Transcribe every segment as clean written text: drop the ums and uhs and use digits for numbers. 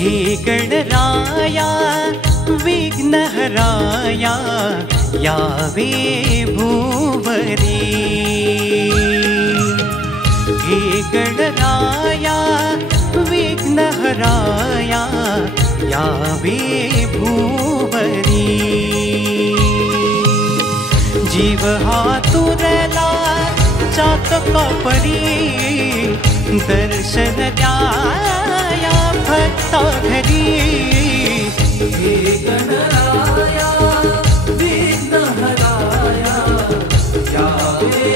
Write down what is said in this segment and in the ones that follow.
हे गणराया विघ्नहराया यावे भूवरी। हे गणराया विघ्नहराया यावे भूवरी। जीव हातुरला चातका परी दर्शन द्याया भक्ता घरी। हे गणराया विघ्नहराया यावे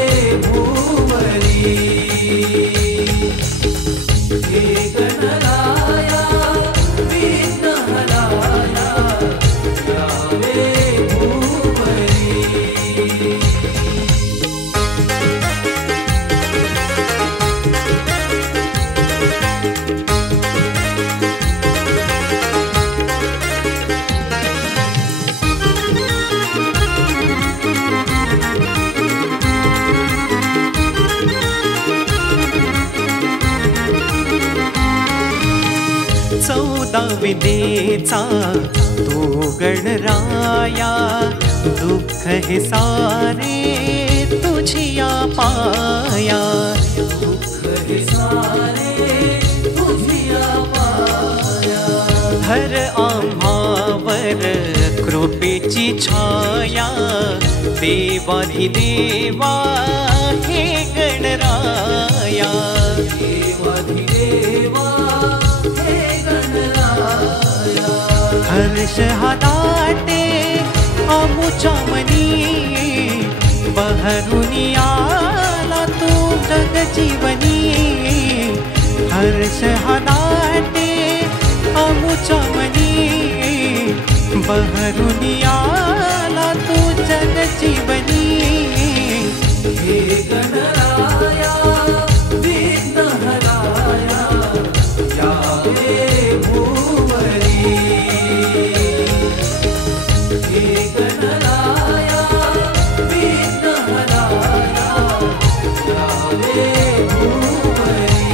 भूवरी। हे गणराया विघ्नहराया यावे भूवरी। चौदा विदेचा तो गणराया दुःख हे सारे तुझिया पाया। दुःख हे सारे तुझिया पाया। धर आम्हावर कृपेची छाया देवाधिदेवा हे गणराया। देवाधिदेवा हर्ष हादाटे आमुच्या मनी बहरुनी आला तू जगजीवनी। हर्ष हादाटे आमुच्या मनी बहरुनी आला तू जगजीवनी। हे गणराया विघ्नहराया यावे भूवरी। हे गणराया विघ्नहराया यावे भूवरी।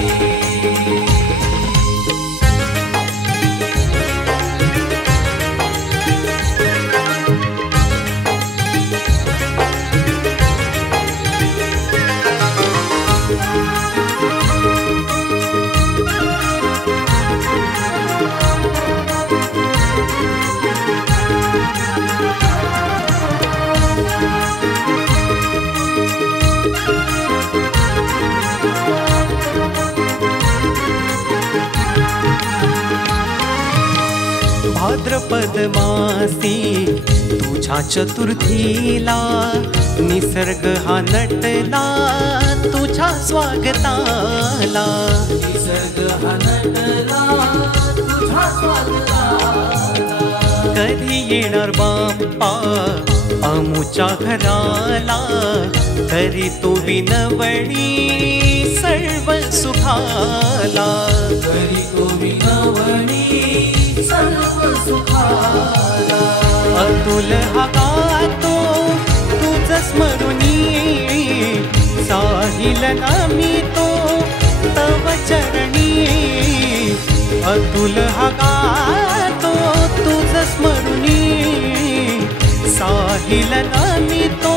भाद्रपद मासी तुझ्या चतुर्थीला निसर्ग हा नटला तुझ्या स्वागताला। निसर्ग हा नटला तुझ्या स्वागताला। कधी येणार बाप्पा आमुच्या घराला तरी तो विनवणी सर्व सुखाला। तरी तो विनवणी सर्व सुखाला। अतुल हा गातो तुझ स्मरुनी साहिल नामी तो तव चरणी। अतुल हा गातो तुझ स्मरुनी साहिल नामी तो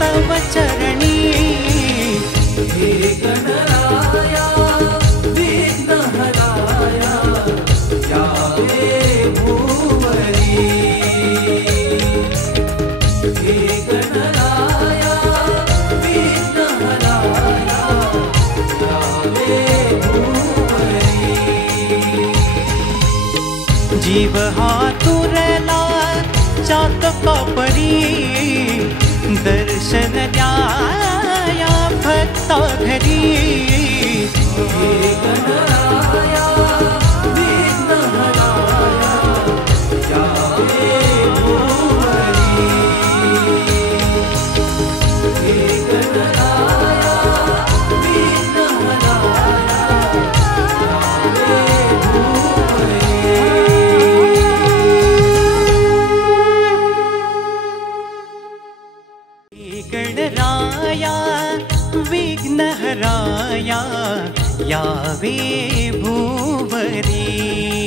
तव चरणी। हे गणराया विघ्नहराया यावे भूवरी। हे गणराया विघ्नहराया यावे भूवरी। जीव हातुरला चातका परी द्याया भक्ता घरी. हे गणराया विघ्नहराया यावे भूवरी. हे गणराया विघ्नहराया यावे भूवरी. गणराया विघ्नहराया यावे भूवरी.